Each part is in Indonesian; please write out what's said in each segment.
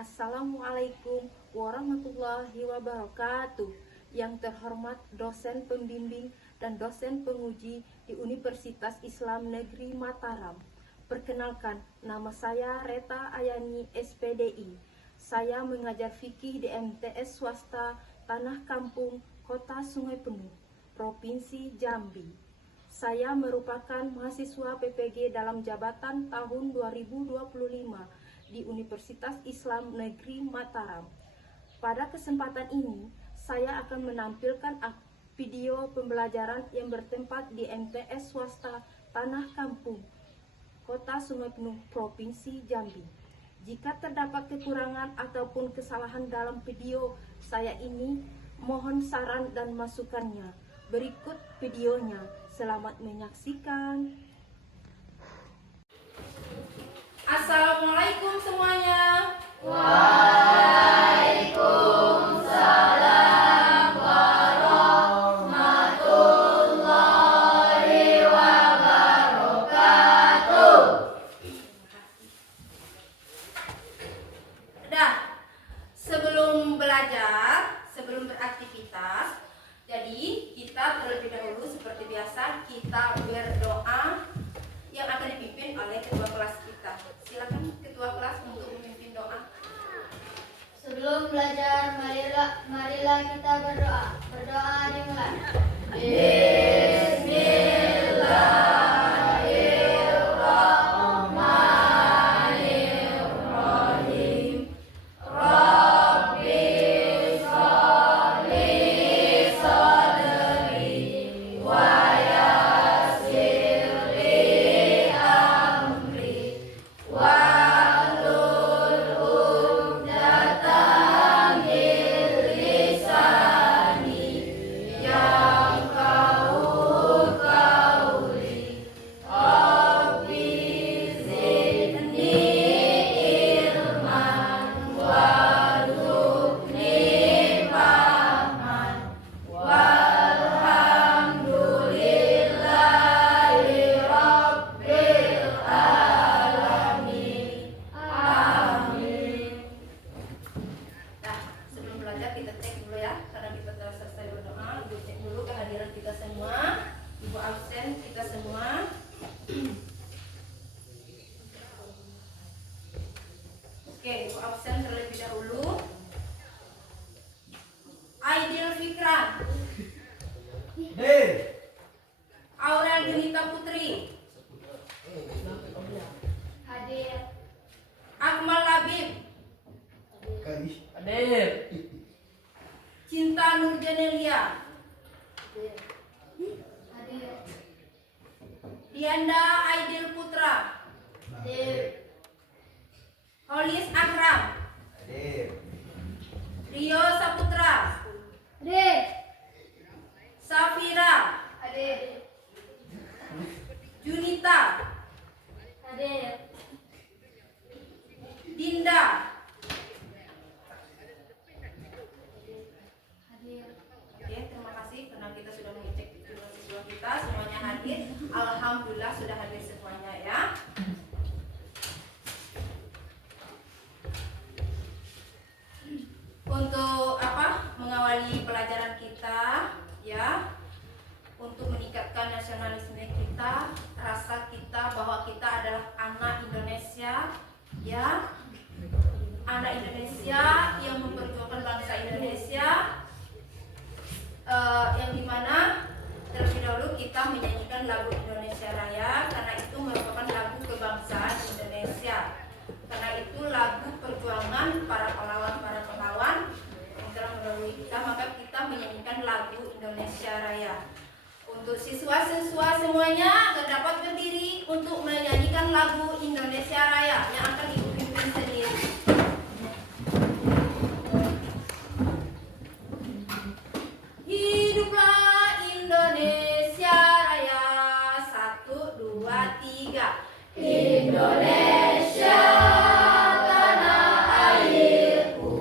Assalamualaikum warahmatullahi wabarakatuh. Yang terhormat dosen pembimbing dan dosen penguji di Universitas Islam Negeri Mataram. Perkenalkan, nama saya Reta Ayani SPDI. Saya mengajar fikih di MTS swasta Tanah Kampung, Kota Sungai Penuh, Provinsi Jambi. Saya merupakan mahasiswa PPG dalam jabatan tahun 2025 di Universitas Islam Negeri Mataram. Pada kesempatan ini, saya akan menampilkan video pembelajaran yang bertempat di MTS swasta Tanah Kampung, Kota Sungai Penuh, Provinsi Jambi. Jika terdapat kekurangan ataupun kesalahan dalam video saya ini, mohon saran dan masukannya. Berikut videonya. Selamat menyaksikan. Assalamualaikum semuanya. Waalaikumsalam warahmatullahi wabarakatuh. Sebelum belajar, sebelum beraktivitas, jadi kita terlebih dahulu seperti biasa kita berdoa yang akan dipimpin oleh ketua kelas kita. Silakan ketua kelas untuk memimpin doa. Sebelum belajar, marilah kita berdoa. Berdoa dimulai. Bismillahirrahmanirrahim. Rabbi sholli sadri wa yassir li amri wahlul uqdatam min lisani yafqahu qawli. Rabbi zidni ilman warzuqni fahman walhamdulillahi rabbil alamin. Amin. Nah, sebelum belajar kita cek dulu ya, karena kita telah selesai berdoa. Ibu cek dulu kehadiran kita semua, ibu absen kita semua. Oke, ibu absen terlebih dahulu. Aidil Fikran, Aurel Junita Putri, Hadir. Akmal Labib, Hadir. Cinta Nurjanelia, Hadir. Dianda Aidil Putra, Hadir. Holis Akram, Rio Saputra, Hadir. Safira, Hadir. Junita, Hadir. Dinda. Hadir. Oke, terima kasih karena kita sudah mengecek jumlah siswa kita semuanya hadir. Alhamdulillah sudah hadir semuanya ya. Untuk mengawali pelajaran kita ya, untuk meningkatkan nasionalisme kita, rasa kita bahwa kita adalah anak Indonesia ya, anak Indonesia yang memperjuangkan bangsa Indonesia, yang dimana terlebih dahulu kita menyanyikan lagu Indonesia Raya karena itu merupakan lagu kebangsaan Indonesia. Karena itu lagu perjuangan para pahlawan yang telah mendahului kita, maka kita menyanyikan lagu Indonesia Raya. Untuk siswa-siswa semuanya dapat berdiri untuk menyanyikan lagu Indonesia Raya yang akan ibu pimpin sendiri. Hiduplah Indonesia Raya, 1, 2, 3. Indonesia tanah airku,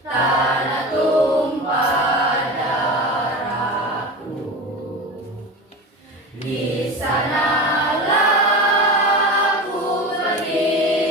tanah tumpah darahku. Di sanalah aku berdiri.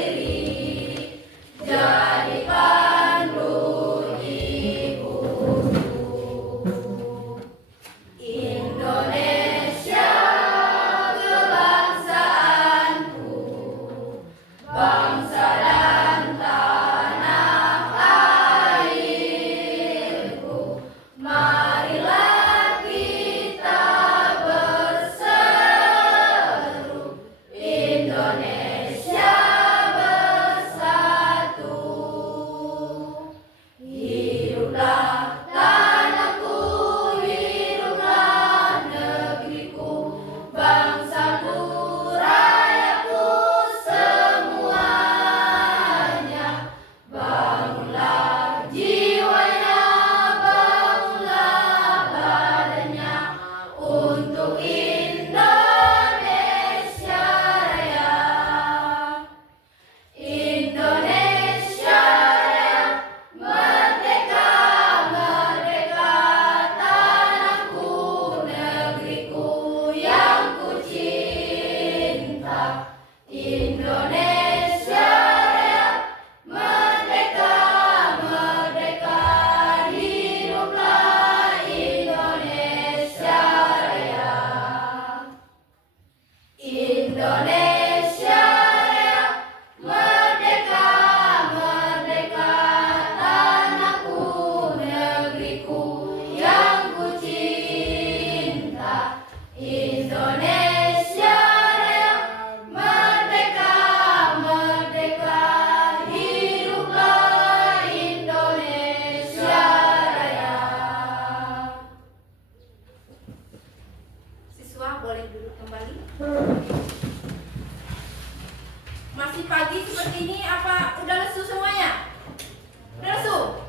hiduplah tanahku, hiduplah negeriku, bangsaku, rakyatku semuanya. Bangunlah jiwanya, bangunlah badannya untuk Indonesia Raya. Indonesia Raya, merdeka, merdeka, tanahku, negeriku yang ku cinta. Indonesia Raya, merdeka, merdeka, hiduplah Indonesia Raya. Indonesia Raya, merdeka, merdeka, tanahku, negeriku yang ku cinta. Indonesia Raya, merdeka, merdeka, hiduplah Indonesia Raya. Siswa boleh duduk kembali. Masih pagi seperti ini, apa udah lesu semuanya? Udah lesu?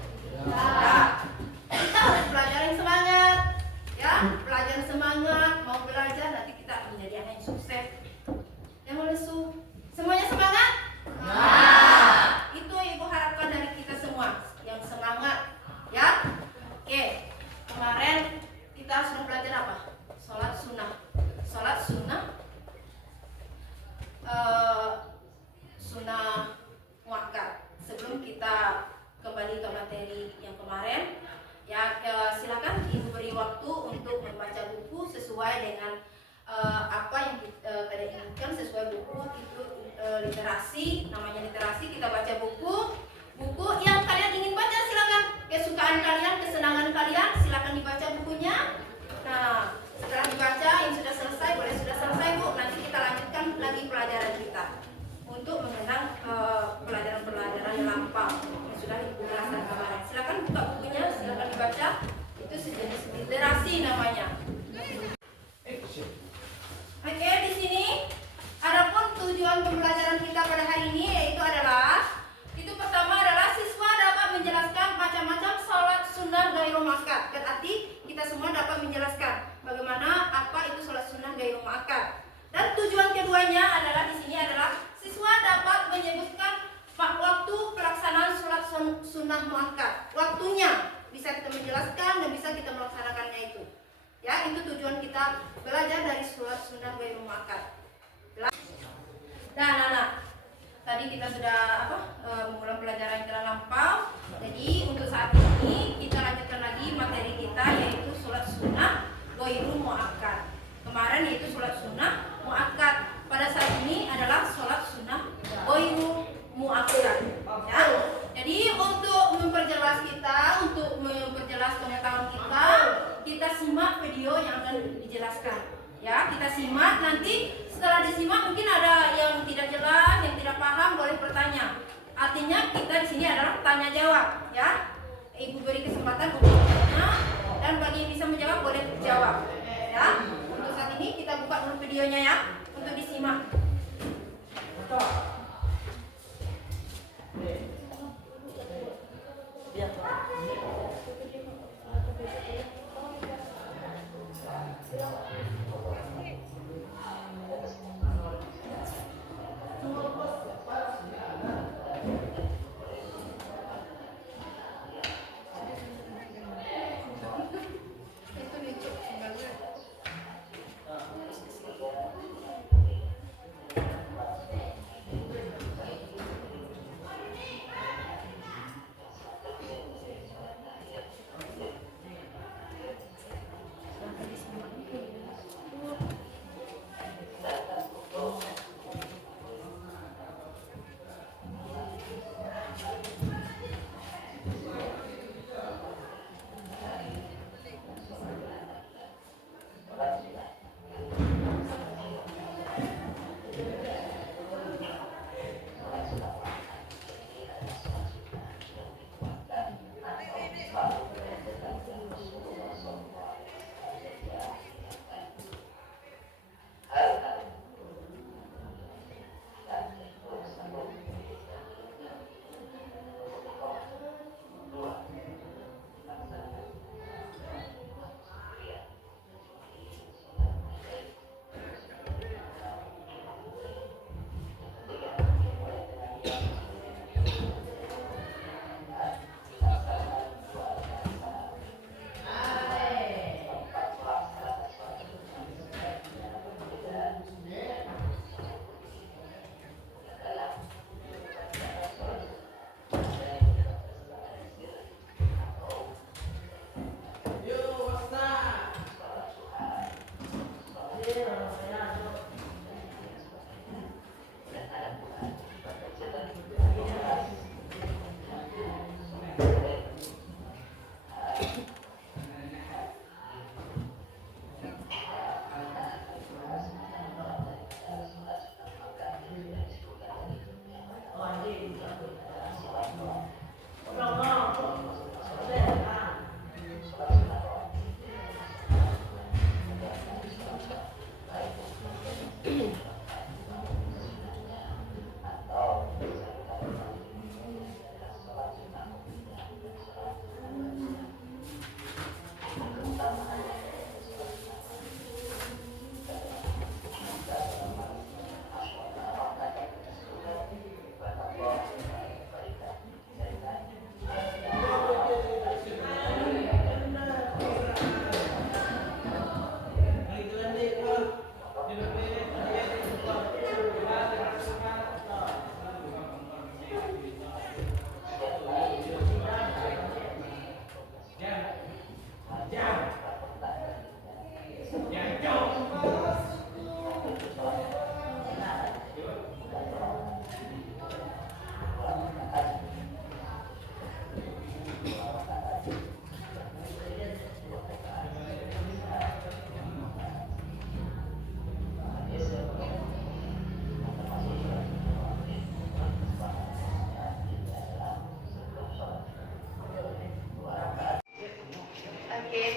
Ya. Kita harus belajar yang semangat, ya. Belajar semangat, mau belajar nanti kita menjadi anak yang sukses. Jangan lesu. Semuanya semangat? Nah, itu ibu harapkan dari kita semua, yang semangat, ya. Oke, kemarin kita sudah belajar apa? Sholat sunnah. Sholat sunnah. Sunnah muakkad. Sebelum kita kembali ke materi yang kemarin, ya silakan ibu beri waktu untuk membaca buku sesuai dengan apa yang kita inginkan, sesuai buku itu literasi, namanya literasi. Kita baca buku yang kalian ingin baca, silakan. Kesukaan kalian, kesenangan kalian, silakan dibaca bukunya. Nah, setelah dibaca yang sudah selesai, boleh sudah selesai Bu, nanti kita lanjutkan lagi pelajaran kita untuk mengenang pelajaran-pelajaran yang lampau yang sudah dijelaskan kemarin. Silakan buka bukunya, silakan dibaca. Itu sejenis literasi namanya. Oke, di sini adapun tujuan pembelajaran kita pada hari ini yaitu adalah pertama adalah siswa dapat menjelaskan macam-macam sholat sunnah ghairu muakkad. Berarti kita semua dapat menjelaskan bagaimana apa itu sholat sunnah ghairu muakkad. Dan tujuan keduanya adalah di sini adalah siswa dapat menyebutkan waktu pelaksanaan sholat sunnah muakkad. Waktunya bisa kita menjelaskan dan bisa kita melaksanakannya itu. Ya, itu tujuan kita belajar dari sholat sunnah ghairu muakkad. Nah. Tadi kita sudah mengulang pelajaran yang telah lampau. Jadi untuk saat ini kita lanjutkan lagi materi kita yaitu sholat sunnah ghairu muakkad. Kemarin yaitu sholat sunnah muakkad. Pada saat ini adalah sholat sunnah ghairu muakkad. Ya. Jadi untuk memperjelas pengetahuan kita simak video yang akan dijelaskan. Ya, kita simak, nanti setelah disimak mungkin ada yang tidak jelas, yang tidak paham, boleh bertanya. Artinya kita di sini adalah tanya jawab, ya. Ibu beri kesempatan untuk bertanya dan bagi yang bisa menjawab boleh jawab. Ya. Untuk saat ini kita buka dulu videonya ya untuk disimak.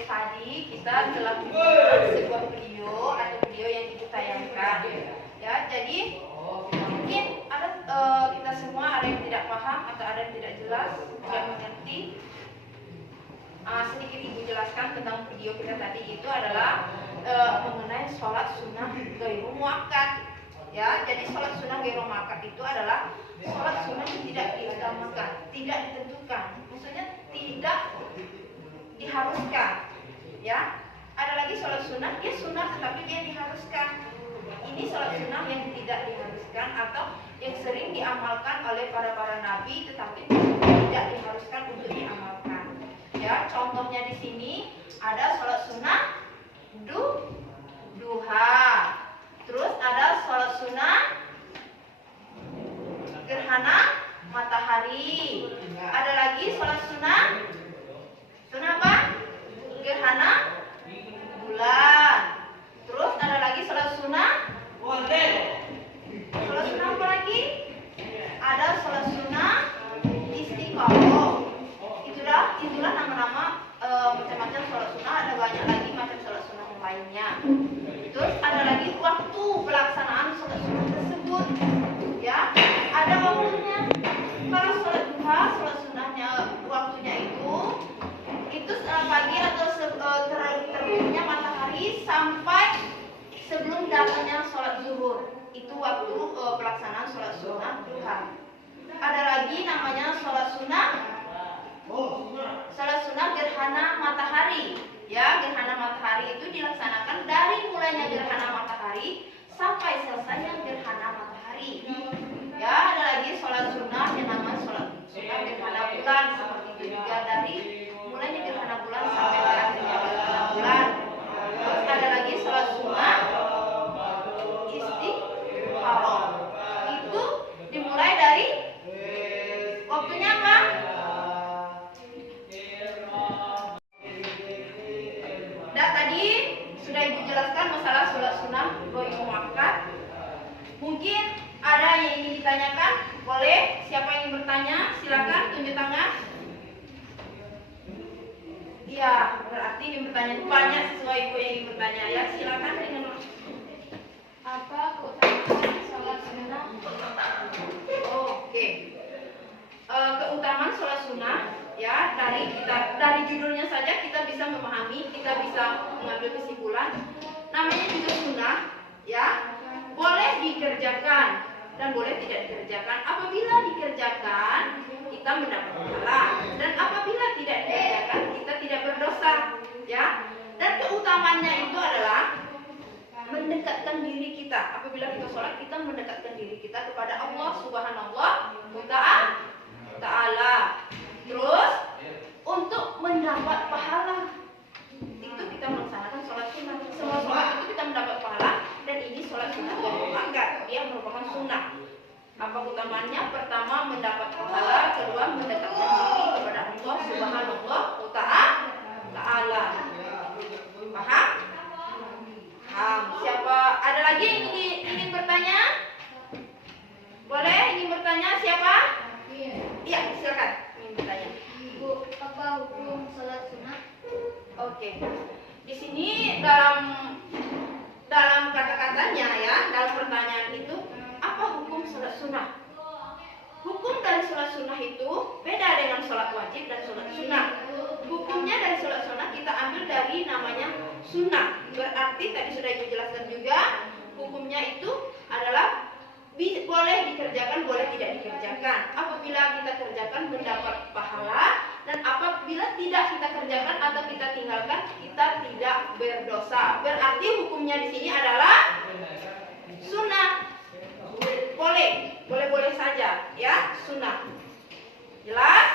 Tadi kita telah membuat sebuah video atau video yang kita tayangkan, ya. Jadi mungkin ada kita semua ada yang tidak paham atau ada yang tidak jelas, tidak mengerti. Sedikit ibu jelaskan tentang video kita tadi itu adalah mengenai sholat sunnah ghairu muakkad, ya. Jadi sholat sunnah ghairu muakkad itu adalah sholat sunnah yang tidak diutamakan, tidak ditentukan, maksudnya tidak diharuskan, ya. Ada lagi sholat sunnah, dia sunnah tetapi dia diharuskan. Ini sholat sunnah yang tidak diharuskan atau yang sering diamalkan oleh para nabi tetapi tidak diharuskan untuk diamalkan, ya. Contohnya di sini ada sholat sunnah duha, terus ada sholat sunnah gerhana matahari, ada lagi sholat sunnah apa? Gerhana bulan. Terus ada lagi sholat sunnah. Sholat sunnah apa lagi? Ada sholat sunnah istiqoroh. Itulah nama-nama macam-macam sholat sunnah. Ada banyak lagi macam sholat sunnah yang lainnya. Terus ada lagi waktu pelaksanaan sholat sunnah tersebut, ya. Ada waktunya. Kalau sholat duha, sholat sunnahnya waktunya itu pagi atau terbitnya matahari sampai sebelum datangnya sholat zuhur. Itu waktu pelaksanaan sholat sunnah duha. Ada lagi namanya sholat sunnah gerhana matahari, ya. Gerhana matahari itu dilaksanakan dari mulainya gerhana matahari sampai selesainya gerhana matahari, ya. Ada lagi sholat sunnah yang namanya sholat sunnah gerhana bulan, seperti itu juga dari mulainya gerhana bulan sampai akhirnya gerhana bulan. Terus ada lagi sholat sunnah istiqoroh. Itu dimulai dari waktunya apa? Nah, tadi sudah ibu jelaskan masalah sholat sunnah ghairu muakkad. Mungkin ada yang ingin ditanyakan? Boleh. Siapa yang ingin bertanya? Silakan tunjuk tangan. Iya, berarti ingin bertanya banyak sesuai ibu yang ingin bertanya, ya. Silakan dengan apa keutamaan sholat sunnah? Oke. Keutamaan sholat sunnah, ya, dari judulnya saja kita bisa memahami, kita bisa mengambil kesimpulan. Namanya juga sunnah, ya. Boleh dikerjakan dan boleh tidak dikerjakan. Apabila dikerjakan, kita mendapat pahala, dan apabila tidak dikerjakan, kita tidak berdosa, ya. Dan keutamanya itu adalah mendekatkan diri kita. Apabila kita sholat, kita mendekatkan diri kita kepada Allah Subhanahu wa Ta'ala. Terus untuk mendapat pahala itu kita melaksanakan sholat sunnah. Semua sholat itu kita mendapat pahala, dan ini sholat sunnah ghairu muakkad, dia merupakan sunnah. Apa keutamaannya? Pertama, mendapat pahala. Kedua, mendekatkan diri kepada Allah Subhanahu wa Ta'ala. sini dalam kata-katanya ya, dalam pertanyaan itu, apa hukum sholat sunnah? Hukum dari sholat sunnah itu beda dengan sholat wajib dan sholat sunnah. Hukumnya dari sholat sunnah kita ambil dari namanya sunnah. Berarti tadi sudah Ibu jelaskan juga, hukumnya itu adalah boleh dikerjakan, boleh tidak dikerjakan. Apabila kita kerjakan mendapat pahala, dan apabila tidak kita kerjakan atau kita tinggalkan, kita tidak berdosa. Berarti hukumnya di sini adalah sunnah. Boleh saja ya, sunnah. Jelas?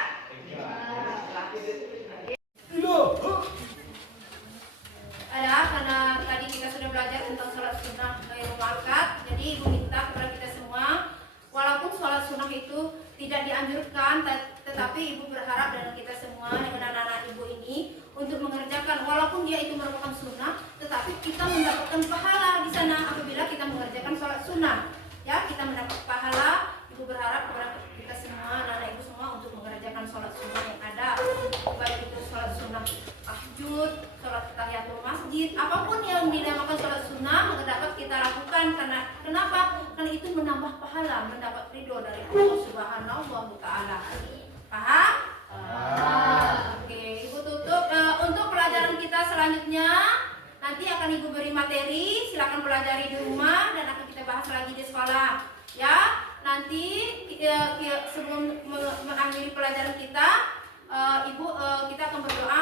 Ada karena tadi kita sudah belajar tentang sholat sunnah ghairul muakkad. Jadi Ibu minta kepada kita semua, walaupun sholat sunnah itu tidak dianjurkan, tetapi Ibu berharap dengan kita semua, dengan anak-anak Ibu ini untuk mengerjakan, walaupun dia itu merupakan sunnah, tetapi kita mendapatkan pahala di sana apabila kita mengerjakan sholat sunnah. Ya, kita mendapat pahala. Ibu berharap kepada kita semua, anak-anak Ibu semua untuk mengerjakan sholat sunnah yang ada, baik itu sholat sunnah tahajud, sholat tahiyatul masjid, apapun yang dinamakan sholat sunnah dapat kita lakukan. Karena kenapa? Karena itu menambah pahala, mendapat ridho dari Allah Subhanahu wa Ta'ala. Paham? Oke, Ibu tutup. Untuk pelajaran kita selanjutnya nanti akan Ibu beri materi, silakan pelajari di rumah dan akan kita bahas lagi di sekolah. Ya, nanti sebelum mengakhiri pelajaran kita, Ibu kita akan berdoa